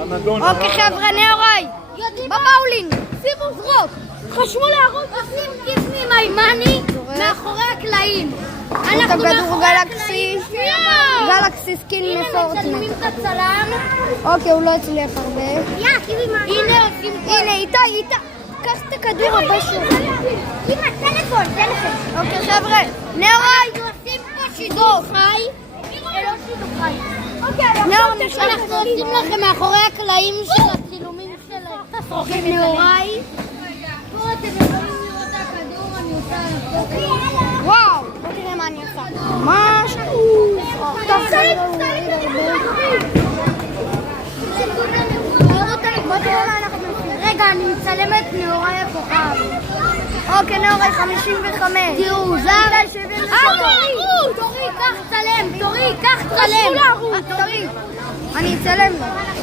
אוקיי חבר'ה, נאורי, בבאולינג, שימו זרוק, חשבו להרוג, עושים גיף ממיימני מאחורי הקלעים. אנחנו כדור גלקסי, גלקסי סקין מפורטנייט. אוקיי, הוא לא הצליח הרבה. הנה, איתה, קח את הכדור הבא שלו. אמא, טלפון. אוקיי חבר'ה, נאורי, עושים פה שידור חי. אנחנו עושים לכם מאחורי הקלעים של הצילומים של נאורי. פה אתם יכולים לראות את הכדור, אני עושה לעשות. וואו, בוא תראה מה אני עושה. ממש רגע, אני מצלמת נאורי הכוכב. אוקיי, נאורי 55. תראו, זה תורי, קח צלם. אני אצלם לו.